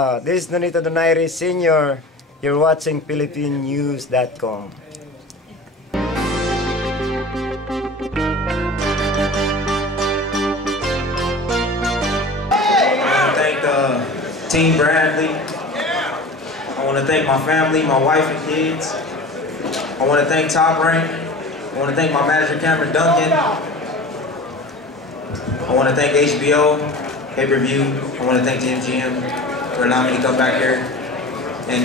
This is Nonito Donaire Sr. You're watching PhilippineNews.com. Thank Team Bradley. I want to thank my family, my wife and kids. I want to thank Top Rank. I want to thank my manager Cameron Duncan. I want to thank HBO, pay-per-view. I want to thank the MGM for allowing me to come back here and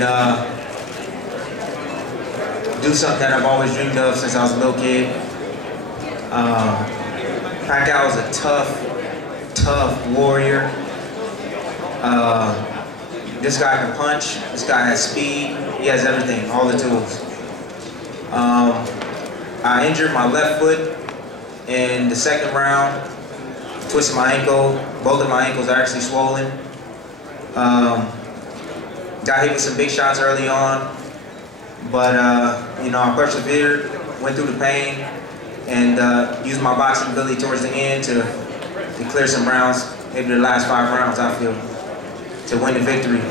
do something that I've always dreamed of since I was a little kid. Pacquiao is a tough warrior. This guy can punch, this guy has speed, he has everything, all the tools. I injured my left foot in the second round, twisted my ankle, both of my ankles are actually swollen. Got hit with some big shots early on, but you know, I persevered, went through the pain, and used my boxing ability towards the end to clear some rounds, maybe the last 5 rounds I feel, to win the victory.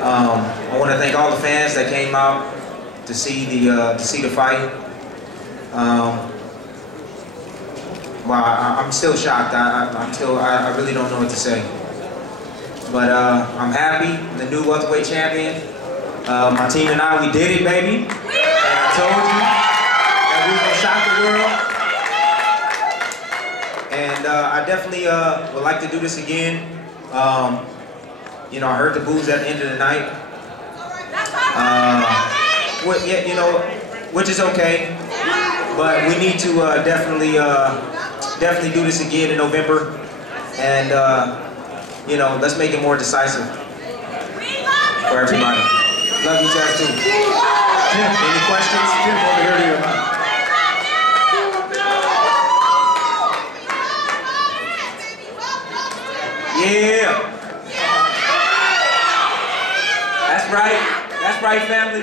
I want to thank all the fans that came out to see the fight. Well, I'm still shocked. I really don't know what to say. But I'm happy. The new welterweight champion. My team and I, we did it, baby. And I told you that we were gonna shock the world. And I definitely would like to do this again. You know, I heard the boos at the end of the night. Yeah, you know, which is okay. But we need to definitely do this again in November. And you know, let's make it more decisive for everybody. Love you guys too. Jim, any questions? Jim, over here to your mind. Yeah. That's right, family.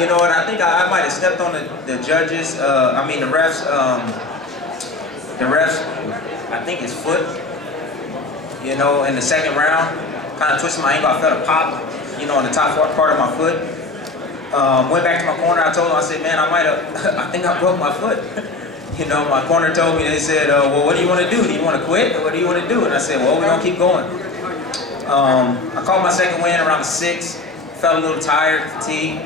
You know what? I think I might have stepped on the judges. I mean the refs. I think his foot. You know, in the second round, kind of twisted my ankle. I felt a pop. You know, on the top part of my foot. Went back to my corner. I told him. I said, man, I think I broke my foot. You know, my corner told me. They said, well, what do you want to do? Do you want to quit, or what do you want to do? And I said, well, we're gonna keep going. I called my second win around the 6th. Felt a little tired, fatigued.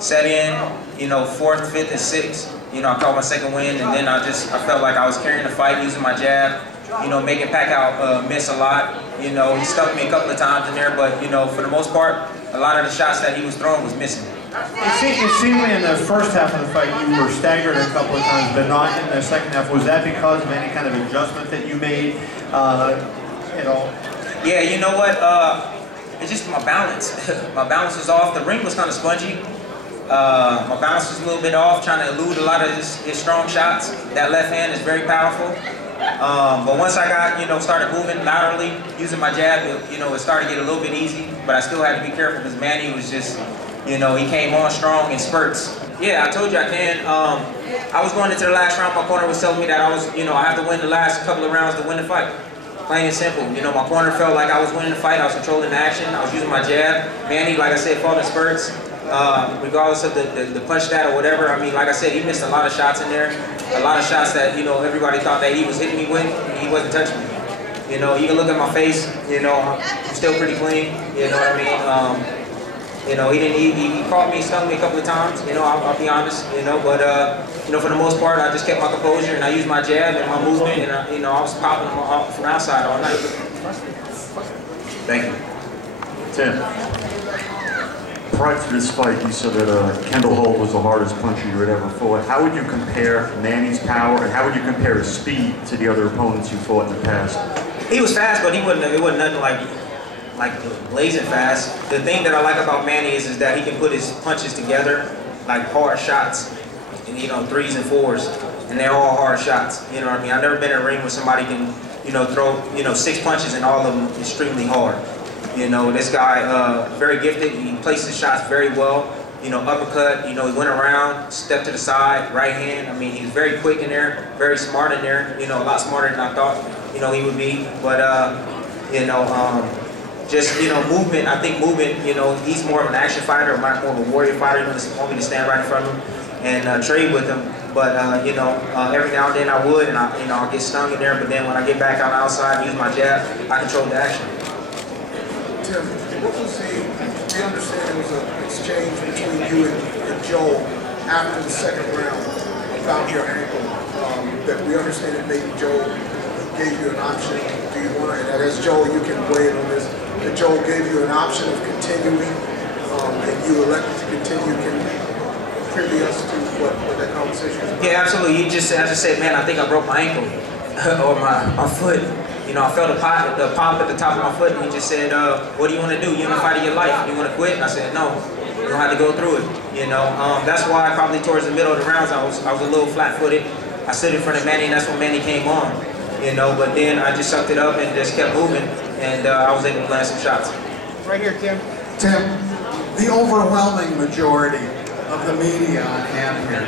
Set in, you know, 4th, 5th, and 6th. You know, I called my second win, and then I felt like I was carrying the fight using my jab. You know, making Pacquiao miss a lot. You know, he stuck me a couple of times in there, but you know, for the most part, a lot of the shots that he was throwing was missing. It seemed in the first half of the fight you were staggered a couple of times, but not in the second half. Was that because of any kind of adjustment that you made at all? Yeah, you know what? It's just my balance. My balance was off. The ring was kind of spongy. My balance was a little bit off, trying to elude a lot of his strong shots. That left hand is very powerful. But once I got, you know, started moving laterally, using my jab, you know, it started to get a little bit easy. But I still had to be careful because Manny was just, you know, he came on strong in spurts. Yeah, I told you I can. I was going into the last round. My corner was telling me that I was, you know, I have to win the last couple of rounds to win the fight. Plain and simple. You know, my corner felt like I was winning the fight. I was controlling the action. I was using my jab. Manny, like I said, fought in spurts. Regardless of the punch stat or whatever, I mean, like I said, he missed a lot of shots in there. A lot of shots that, you know, everybody thought that he was hitting me with, and he wasn't touching me. You know, you can look at my face, you know, I'm still pretty clean, you know what I mean? You know, he caught me, stung me a couple of times, you know, I'll be honest, you know, but, you know, for the most part, I just kept my composure, and I used my jab and my movement, and, you know, I was popping them from outside all night. Thank you. Tim. Prior to this fight, you said that Kendall Holt was the hardest puncher you had ever fought. How would you compare Manny's power, and how would you compare his speed to the other opponents you fought in the past? He was fast, but it wasn't nothing like blazing fast. The thing that I like about Manny is that he can put his punches together like hard shots, and, you know, 3s and 4s, and they're all hard shots. You know what I mean? I've never been in a ring where somebody can, you know, throw, you know, 6 punches and all of them extremely hard. You know, this guy, very gifted. He places shots very well. You know, uppercut. You know, he went around, stepped to the side, right hand. I mean, he was very quick in there, very smart in there. You know, a lot smarter than I thought, you know, he would be. But You know, just, you know, movement. I think movement, you know, he's more of an action fighter, more of a warrior fighter. He doesn't want me to stand right in front of him and trade with him. But, you know, every now and then I would, and you know, I'll get stung in there. But then when I get back on the outside and use my jab, I control the action. Tim, what was we understand there was an exchange between you and Joe after the second round about your ankle. That we understand that maybe Joe gave you an option. Do you want to, and as Joe, you can weigh in on this, that Joe gave you an option of continuing, and you elected to continue. Can you privy us to what that conversation was about? Yeah, absolutely. I just said, man, I think I broke my ankle or my foot. You know, I felt a pop at the top of my foot, and he just said, what do you want to do? You want to fight of your life? You want to quit? And I said, no. You don't have to go through it. You know, that's why probably towards the middle of the rounds I was a little flat-footed. I stood in front of Manny, and that's when Manny came on. You know, but then I just sucked it up and just kept moving, and I was able to land some shots. Right here, Tim. Tim, the overwhelming majority of the media on hand here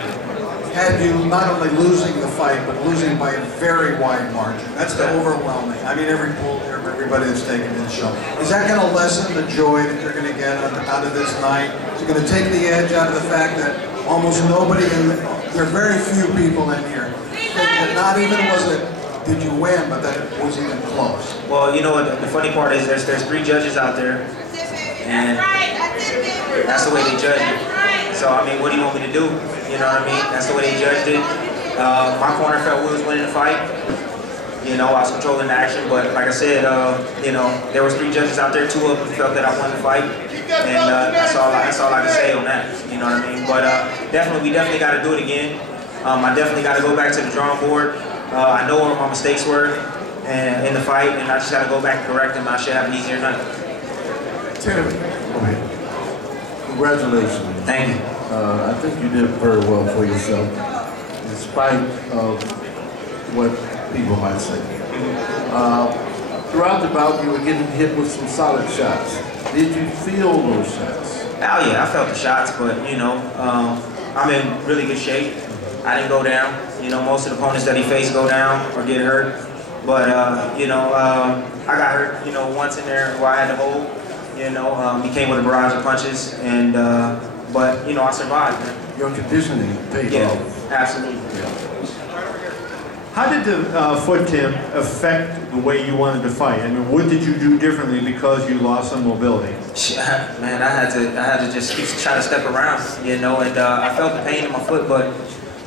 had you not only losing the fight, but losing by a very wide margin. That's the overwhelming. I mean, every poll here, everybody that's taken in the show. Is that going to lessen the joy that you're going to get out of this night? Is it going to take the edge out of the fact that almost nobody, there are very few people in here, that not even was it, did you win, but that it was even close? Well, you know what, the funny part is there's 3 judges out there, and that's the way they judge it. So, I mean, what do you want me to do? You know what I mean? That's the way they judged it. My corner felt we was winning the fight. You know, I was controlling the action, but like I said, you know, there was 3 judges out there. 2 of them felt that I won the fight, and that's all I can say on that. You know what I mean? But we definitely got to do it again. I definitely got to go back to the drawing board. I know where my mistakes were in the fight, and I just got to go back and correct them. I should have an easier night. Tim, congratulations. Thank you. I think you did very well for yourself, in spite of what people might say. Throughout the bout, you were getting hit with some solid shots. Did you feel those shots? Oh yeah, I felt the shots, but you know, I'm in really good shape. I didn't go down. You know, most of the opponents that he faced go down or get hurt. But you know, I got hurt. You know, once in there where I had to hold. You know, he came with a barrage of punches, and but you know, I survived. Man. Your conditioning paid off. Absolutely. Yeah. How did the foot, Tim, affect the way you wanted to fight? I mean, what did you do differently because you lost some mobility? Man, I had to just keep trying to step around, you know, and I felt the pain in my foot, but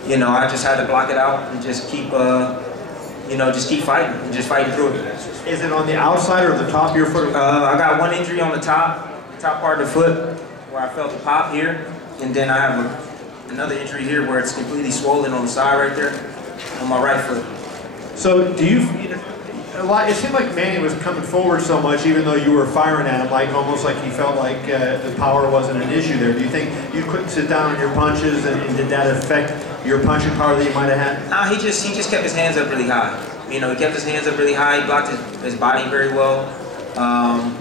you know, I just had to block it out and just keep, you know, just keep fighting and just fighting through it. Is it on the outside or the top of your foot? I got one injury on the top part of the foot where I felt the pop here, and then I have another injury here where it's completely swollen on the side right there on my right foot. So do you it seemed like Manny was coming forward so much, even though you were firing at him, like almost like he felt like the power wasn't an issue there. Do you think you couldn't sit down on your punches, and did that affect your punching power that you might have had? Nah, he just kept his hands up really high. You know, he kept his hands up really high. He blocked his body very well.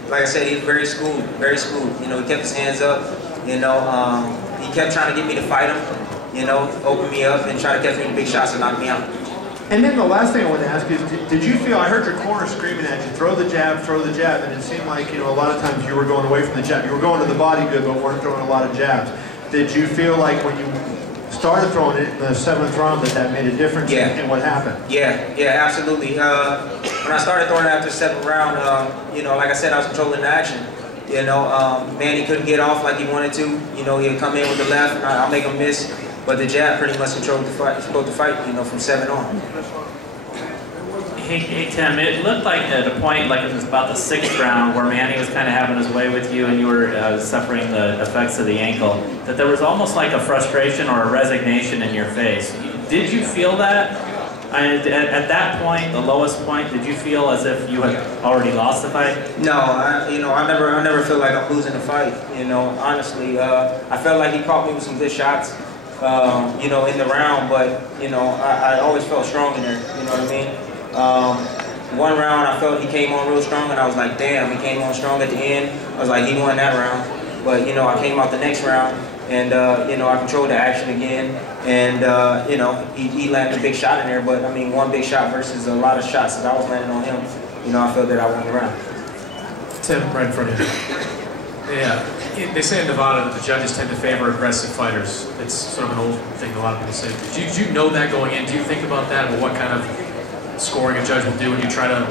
Like I said, he was very smooth, very smooth. You know, he kept his hands up. You know, he kept trying to get me to fight him. You know, open me up and try to catch me in big shots and knock me out. And then the last thing I want to ask is, did you feel, I heard your corner screaming at you, throw the jab, and it seemed like, you know, a lot of times you were going away from the jab. You were going to the body good, but weren't throwing a lot of jabs. Did you feel like when you started throwing it in the 7th round that made a difference in what happened? Yeah, absolutely. When I started throwing it after the 7th round, you know, like I said, I was controlling the action. You know, Manny couldn't get off like he wanted to. You know, he'd come in with the left, and I'll make him miss. But the jab pretty much controlled the fight, you know, from 7 on. Hey Tim, it looked like at a point, like it was about the 6th round, where Manny was kind of having his way with you and you were suffering the effects of the ankle, that there was almost like a frustration or a resignation in your face. Did you feel that? At that point, the lowest point, did you feel as if you had already lost the fight? No, I never feel like I'm losing the fight. You know, honestly, I felt like he caught me with some good shots. You know, in the round, but, you know, I always felt strong in there, you know what I mean? One round I felt he came on real strong, and I was like, damn, he came on strong at the end. I was like, he won that round. But, you know, I came out the next round, and, you know, I controlled the action again, and, you know, he landed a big shot in there, but, I mean, one big shot versus a lot of shots that I was landing on him, I felt that I won the round. Tim, right in front of you. Yeah, they say in Nevada that the judges tend to favor aggressive fighters. It's sort of an old thing a lot of people say. Did you know that going in? Do you think about that, or what kind of scoring a judge will do when you try to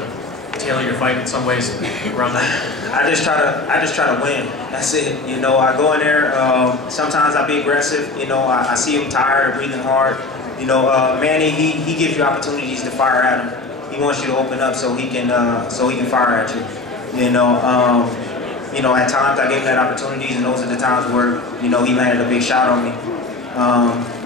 tailor your fight in some ways around that? I just try to win. That's it. I go in there. Sometimes I be aggressive. I see him tired, breathing hard. Manny, he gives you opportunities to fire at him. He wants you to open up so he can fire at you. At times I gave him that opportunities, and those are the times where he landed a big shot on me.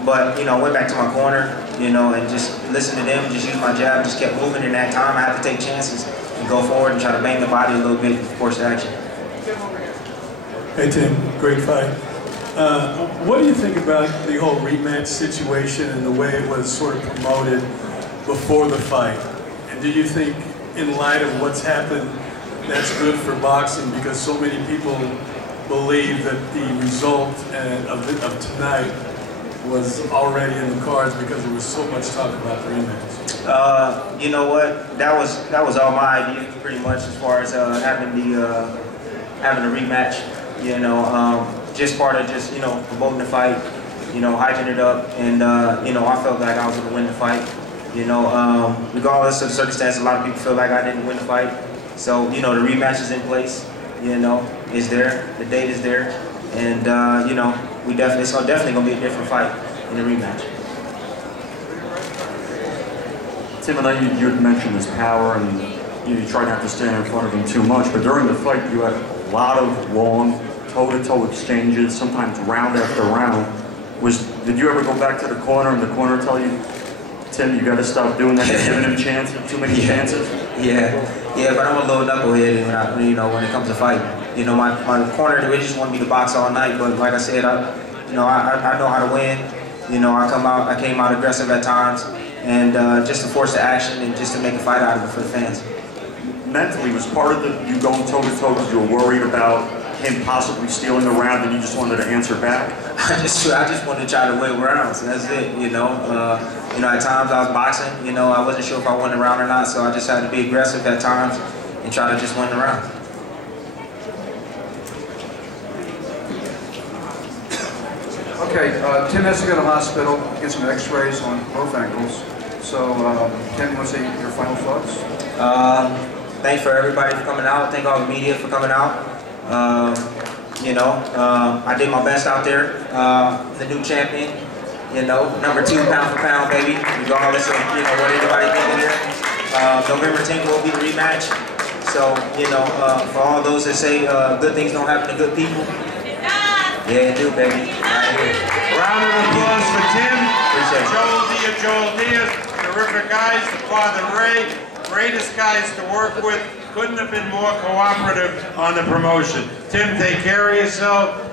But I went back to my corner, and just listened to them, just used my jab, just kept moving. And that time I had to take chances and go forward and try to bang the body a little bit and force the action. Hey Tim, great fight. What do you think about the whole rematch situation and the way it was sort of promoted before the fight? And do you think, in light of what's happened, that's good for boxing, because so many people believe that the result of tonight was already in the cards because there was so much talk about the rematch? You know what? That was all my idea, pretty much, as far as having a rematch. Just part of promoting the fight, hyping it up, and I felt like I was going to win the fight. Regardless of the circumstances, a lot of people feel like I didn't win the fight. So the rematch is in place. Is there. The date is there, and it's definitely going to be a different fight in the rematch. Tim, I know you had mentioned his power, and you try not to stand in front of him too much, but during the fight you had a lot of long toe-to-toe exchanges, sometimes round after round. Did you ever go back to the corner and the corner tell you, Tim, you got to stop doing that, you're giving him too many chances? Yeah, but I'm a little knuckleheaded when it comes to fighting. My corner, they just want me to box all night, but like I said, I know how to win. I came out aggressive at times, and just to force the action and just to make a fight out of it for the fans. Mentally, was part of you going toe-to-toe because you were worried about him possibly stealing a round and you just wanted to answer back? I just wanted to try to win rounds, and that's it, at times I was boxing, I wasn't sure if I won the round or not, so I just had to be aggressive at times and try to just win the round. Okay, Tim has to go to the hospital, get some x-rays on both ankles. So, Tim, what's your final thoughts? Thanks for everybody for coming out. Thank all the media for coming out. I did my best out there. The new champion, number 2 pound for pound, baby, regardless of, what anybody thinking here. November 10th will be the rematch. So, for all those that say good things don't happen to good people, yeah, it do, baby. Right here. Round of applause for Tim. Appreciate it. Joel Diaz, terrific guys, the father Ray, greatest guys to work with. Couldn't have been more cooperative on the promotion. Tim, take care of yourself.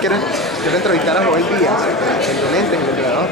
Quiero entrevistar a Joel Díaz, el excelente entrenador.